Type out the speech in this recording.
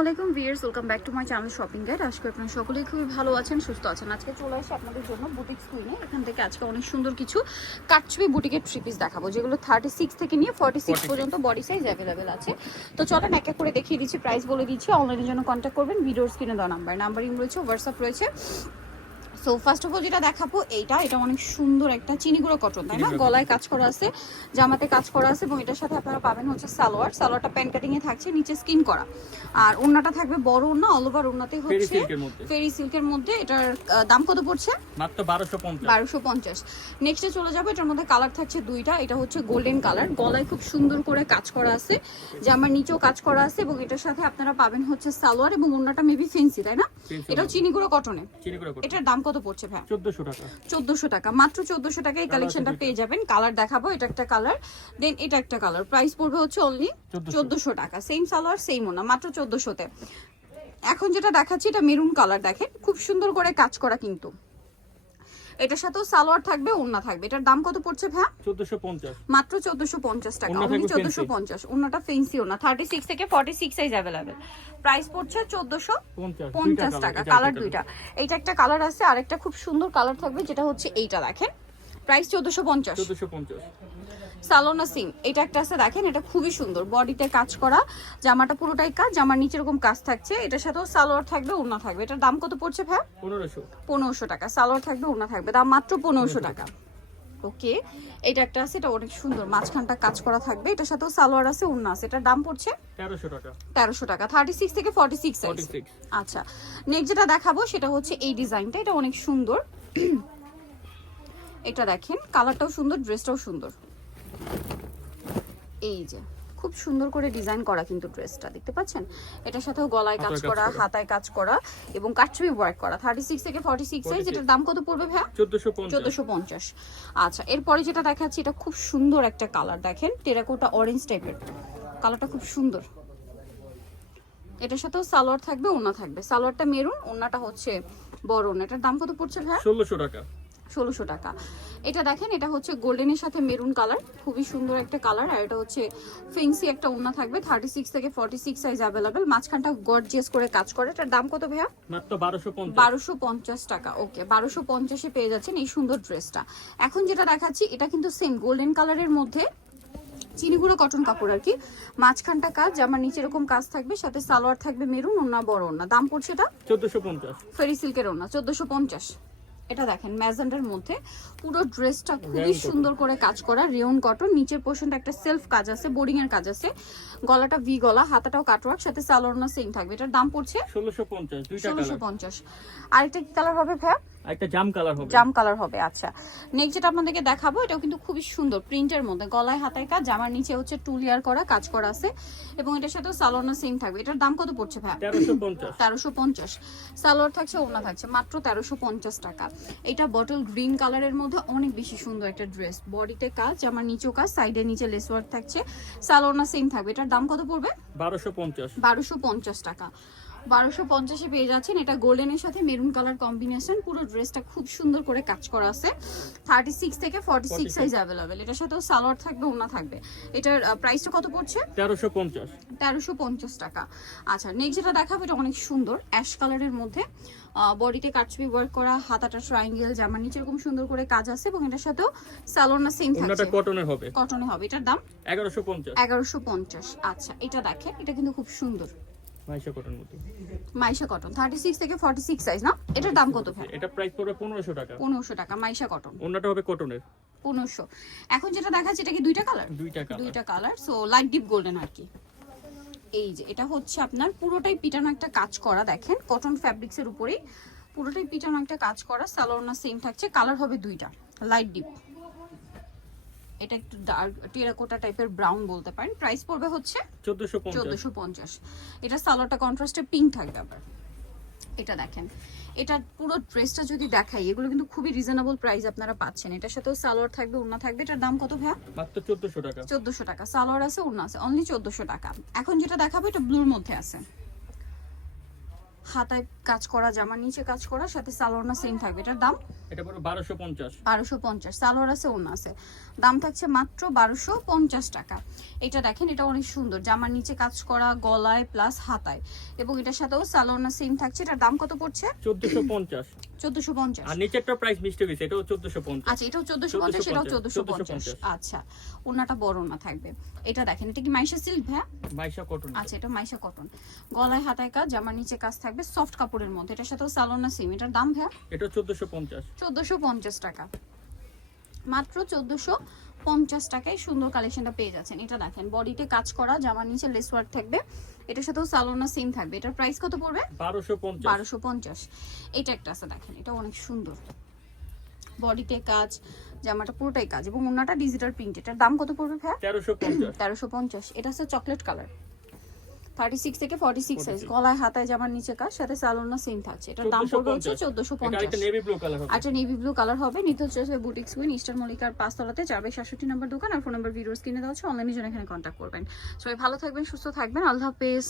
আলাইকুম viewers welcome back to my channel shopping guide আজকে আপনারা সকলেই খুবই ভালো আছেন সুস্থ আছেন। আজকে চলে আসে আপনাদের জন্য বুটিক স্কুইনে এখান থেকে আজকে অনেক সুন্দর কিছু কাটছবি বুটিকের থ্রি পিস দেখাবো যেগুলো থার্টি সিক্স থেকে নিয়ে ফর্টি সিক্স পর্যন্ত বডি সাইজ অ্যাভেলেবেল আছে। তো চলেন এক এক করে দেখিয়ে দিচ্ছি প্রাইস বলে দিচ্ছি। অনলাইনের জন্য কন্ট্যাক্ট করবেন ভিডিওর স্ক্রিনে দেওয়া নাম্বার নাম্বারিং রয়েছে হোয়াটসঅ্যাপ রয়েছে। সো ফার্স্ট অফ অল যেটা দেখাবো এইটা এটা অনেক সুন্দর একটা চিনিগুড়ো কটন তাই না? গলায় কাজ করা আছে জামাতে কাজ করা আছে এবং এটার সাথে আপনারা পাবেন হচ্ছে সালোয়ার। সালোয়ারটা প্যান্ট কাটিং এ থাকছে নিচে স্কিন করা। আর ওন্নাটা থাকবে বড় ওন্না অল ওভার হচ্ছে ফেরি সিল্কের মধ্যে। এটার দাম কত পড়ছে? মাত্র বারোশো পঞ্চাশ। বারোশো পঞ্চাশ। নেক্সটে চলে যাব এটার মধ্যে কালার থাকছে দুইটা এটা হচ্ছে গোল্ডেন কালার গলায় খুব সুন্দর করে কাজ করা আছে জামার নিচেও কাজ করা আছে এবং এটার সাথে আপনারা পাবেন হচ্ছে সালোয়ার এবং ওন্নাটা মেবি ফেন্সি তাই না? এটাও। চিনিগুড়ো কটনে এটার দাম কত পড়ছে ভাই চোদ্দশো টাকা। চোদ্দশো টাকা। মাত্র চোদ্দশো টাকা এই কালেকশনটা পেয়ে যাবেন। কালার দেখাবো এটা একটা কালার দেন এটা একটা কালার প্রাইস পড়বে হচ্ছে অনলি 1400 চোদ্দশো টাকা। সেম সালোয়ার সেম ওনা মাত্র চোদ্দশোতে। এখন যেটা দেখাচ্ছি এটা মেরুন কালার দেখেন। খুব সুন্দর করে কাজ করা কিন্তু। এটার সাথেও সালোয়ার থাকবে ওন্না থাকবে। এটার দাম কত পড়ছে ভাই চোদ্দশো পঞ্চাশ। মাত্র চোদ্দশো পঞ্চাশ টাকা। ওড়না অনলি থাকবে চোদ্দশো পঞ্চাশ। ওনাটা ফেন্সি ওনা থার্টি সিক্স থেকে forty six size available price পড়ছে চোদ্দশো পঞ্চাশ। পঞ্চাশ দুইটা টাকা। কালার দুইটা। এইটা একটা কালার আছে আর একটা খুব সুন্দর কালার থাকবে যেটা হচ্ছে এইটা দেখেন। প্রাইস চোদ্দশো পঞ্চাশ। চোদ্দশো পঞ্চাশ। সালোনা সিম এটা একটা আছে দেখেন এটা খুবই সুন্দর। বডিতে কাজ করা জামাটা পুরোটাই কাজ জামার নিচে এরকম কাজ থাকছে এটার সাথেও সালোয়ার থাকবে ওড়না থাকবে। এটার দাম কত পড়ছে ভাই পনেরোশো। পনেরোশো টাকা সালোয়ার থাকবে ওড়না থাকবে দাম মাত্র পনেরোশো টাকা। ওকে এটা একটা আছে এটা অনেক সুন্দর মাঝখানটা কাজ করা থাকবে এটার সাথেও সালোয়ার আছে ওড়না আছে। এটার দাম পড়ছে? তেরোশো টাকা। তেরোশো টাকা থার্টি সিক্স থেকে ফর্টি সিক্স ফর্টি সিক্স আচ্ছা নেক্সট যেটা দেখাবো সেটা হচ্ছে এই ডিজাইনটা এটা অনেক সুন্দর। এটা দেখেন কালারটাও সুন্দর ড্রেসটাও সুন্দর। এই যে খুব সুন্দর করে ডিজাইন করা কিন্তু ড্রেসটা দেখতে পাচ্ছেন? এটার সাথেও গলায় কাজ করা। হাতায় কাজ করা এবং কাটছবি ওয়ার্ক করা। থার্টি সিক্স থেকে ফর্টি সিক্স 46 এটার দাম কত পড়বে ভাইয়া? চোদ্দশো পঞ্চাশ। আচ্ছা এরপরে যেটা দেখাচ্ছি এটা খুব সুন্দর একটা কালার দেখেন টেরাকোটা অরেঞ্জ টাইপের কালারটা খুব সুন্দর। এটার সাথেও সালোয়ার থাকবে ওনা থাকবে। সালোয়ারটা মেরুন ওনাটা হচ্ছে বড় ওনা এটার দাম কত পড়ছে ভাই ষোলোশো টাকা। ষোলোশো টাকা। এটা দেখেন এটা হচ্ছে গোল্ডেনের সাথে মেরুন কালার খুবই সুন্দর একটা কালার আর এটা হচ্ছে ফেন্সি একটা ওনা থাকবে থার্টি সিক্স থেকে ফর্টি সিক্স সাইজ অ্যাভেলেবেল মাঝখানটা গর্জিয়াস করে কাজ করে। এটার দাম কত ভাইয়া? মাত্র বারোশো পঞ্চাশ। বারোশো পঞ্চাশ টাকা ওকে বারোশো পঞ্চাশে পেয়ে যাচ্ছেন এই সুন্দর ড্রেসটা। এখন যেটা দেখাচ্ছি এটা কিন্তু সেম গোল্ডেন কালারের মধ্যে চিনিগুলো কটন কাপড় আর কি। মাঝখানটা কাজ আমার নিচে এরকম কাজ থাকবে সাথে সালোয়ার থাকবে মেরুন ওনা বড় ওনা দাম পড়ছে এটা? চোদ্দশো পঞ্চাশ। ফেরি সিল্কের ওনা চোদ্দশো পঞ্চাশ। এটা দেখেন ম্যাজেন্ডার মধ্যে পুরো ড্রেসটা খুবই সুন্দর করে কাজ করা রেউন কটন নিচের পোর্শনটা একটা সেলফ কাজ আছে বোর্ডিং এর কাজ আছে। গলাটা ভি গলা হাতাটাও কাটওয়ার্ক সাথে সালোয়ার সেম থাকবে। এটার দাম পড়ছে ষোলোশো পঞ্চাশ টাকা ষোলোশো আর পঞ্চাশ। আরেকটা কি কালার হবে ভাইয়া? একটা জাম কালার হবে। জাম কালার হবে আচ্ছা। নেক্সট যেটা আপনাদেরকে দেখাবো এটাও কিন্তু খুবই সুন্দর প্রিন্টের মধ্যে। গলায় হাতায় কাজ জামার নিচে হচ্ছে টুলিয়ার করা কাজ করা আছে। এবং এটার সাথেও সালোয়ার সেম থাকবে। এটার দাম কত পড়ছে ভাই তেরোশো পঞ্চাশ। তেরোশো পঞ্চাশ। সালোয়ার থাকছে ওনা থাকছে মাত্র তেরোশো পঞ্চাশ টাকা। এটা বটল গ্রিন কালারের মধ্যে অনেক বেশি সুন্দর একটা ড্রেস বডিতে কাজ জামার নিচেও কাজ সাইডে নিচে লেস ওয়ার্ক থাকছে। সালোয়ার সেম থাকবে। এটার দাম কত পড়বে? বারোশো পঞ্চাশ। বারোশো পঞ্চাশ টাকা। বারোশো পঞ্চাশে পেয়ে যাচ্ছেন। এটা গোল্ডেনের সাথে মেরুন কালার কম্বিনেশন। পুরো ড্রেসটা খুব সুন্দর করে কাজ করা আছে। থার্টি সিক্স থেকে ফর্টি সিক্স 46 সাইজ অ্যাভেলেবেল এটার সাথেও সালোয়ার থাকবে ওনা থাকবে। এটার প্রাইসটা কত পড়ছে? তেরোশো পঞ্চাশ। তেরোশো পঞ্চাশ টাকা। আচ্ছা নেক্সট যেটা দেখাবো এটা অনেক সুন্দর। অ্যাশ কালারের মধ্যে বডিতে কাটছবি ওয়ার্ক করা হাতাটা ট্রায়াঙ্গেল জামার নিচে এরকম সুন্দর করে কাজ আছে এবং এটার সাথেও সালোয়ার সেম ওনাটা থাকছে। কটনের হবে। কটনে হবে। এটার দাম? এগারোশো পঞ্চাশ। এগারোশো পঞ্চাশ। আচ্ছা এটা দেখেন এটা কিন্তু খুব সুন্দর। নয়শো কটন মতো। মাইশা কটন থার্টি সিক্স থেকে ফর্টি সিক্স সাইজ না? এটার দাম কত ভাই? এটা প্রাইস পড়বে পনেরোশো টাকা। পনেরোশো টাকা মাইশা কটন ওনাটা হবে কটনের পনেরোশো। এখন যেটা দেখাচ্ছে এটা কি দুইটা কালার দুইটা কালার দুইটা colour so light deep golden আর কি। এই যে এটা হচ্ছে আপনার পুরোটাই পিটানো একটা কাজ করা দেখেন কটন ফ্যাব্রিক্স এর উপরেই। পুরোটাই পিটানো একটা কাজ করা সালোয়ার সেম থাকছে কালার হবে দুইটা লাইট ডিপ এটা একটু ডার্ক টেরাকোটা টাইপের ব্রাউন বলতে পারেন। প্রাইস পড়বে হচ্ছে চোদ্দশো পঞ্চাশ। এটা সালোয়ারটা কন্ট্রাস্টে পিঙ্ক থাকবে আবার। এটা দেখেন। এটা পুরো ড্রেসটা যদি দেখাই এগুলো কিন্তু খুবই রিজনেবল প্রাইস আপনারা পাচ্ছেন। এটার সাথেও সালোয়ার থাকবে ওড়না থাকবে। এটার দাম কত ভাইয়া? মাত্র চোদ্দশো টাকা। চোদ্দশো টাকা। সালোয়ার আছে ওড়না আছে অনলি চোদ্দশো টাকা। এখন যেটা দেখাবো এটা ব্লুর মধ্যে আছে। হাতায় কাজ করা জামার নিচে কাজ করা সাথে সালোয়ারনা সেম থাকবে। এটার দাম? এটা পুরো বারোশো পঞ্চাশ। সালোয়ার আছে ওনা আছে। দাম থাকছে মাত্র বারোশো পঞ্চাশ টাকা। এটা দেখেন এটা অনেক সুন্দর। জামার নিচে কাজ করা গলায় প্লাস হাতায়। এবং এটার সাথেও সালোয়ারনা সেম থাকছে। এটার দাম কত পড়ছে? চোদ্দশো পঞ্চাশ চোদ্দশো পঞ্চাশ। আর নিচেরটা প্রাইস মিষ্টি গেছে এটাও চোদ্দশো পঞ্চাশ। আচ্ছা এটাও চোদ্দশো পঞ্চাশ এটাও চোদ্দশো পঞ্চাশ 1450 আচ্ছা ওনাটা বড় না থাকবে। এটা দেখেন এটা কি মাইশা সিল্ক ভ্যা মাইশা কটন আচ্ছা এটা মাইশা কটন গলায় হাতায় কাজ জামার নিচে কাজ থাকবে সফট কাপড়ের মধ্যে। এটার সাথেও সালোনা সিম এটার দাম ভ্যা এটা চোদ্দশো পঞ্চাশ। চোদ্দশো পঞ্চাশ টাকা। মাত্র চোদ্দশো পঞ্চাশ টাকায় সুন্দর কালেকশনটা পেয়ে যাচ্ছেন। এটা দেখেন বডিতে কাজ করা জামার নিচে লেস ওয়ার্ক থাকবে। এটার সাথেও সালোনা সেম থাকবে। এটার প্রাইস কত পড়বে? বারোশো পঞ্চাশ। এটা একটা আছে দেখেন এটা অনেক সুন্দর। বডিতে কাজ জামাটা পুরোটাই কাজ এবং অন্যটা ডিজিটাল প্রিন্ট এটার দাম কত পড়বে ভাই তেরোশো পঞ্চাশ। তেরোশো পঞ্চাশ। এটা হচ্ছে চকলেট কালার থার্টি সিক্স থেকে ফর্টি সিক্স সাইজ গলায় হাতায় জামার নিচে কাজ সাথে সালোনা সেম থাকছে। এটার দাম পড়বে হচ্ছে চোদ্দশো পঞ্চাশ। আচ্ছা নেভি ব্লু কালার হবে। নিতে হচ্ছে বুটিক্স উইন ইস্টার মলিকার পাঁচতলাতে চার বাই সাতষট্টি নম্বর দোকান আর ফোন নাম্বার ভিডিওস কিনে দেওয়া হচ্ছে অনলাইনের জন্য এখানে কন্ট্যাক্ট করবেন। সবাই ভালো থাকবেন সুস্থ থাকবেন। আল্লাহ হাফেজ।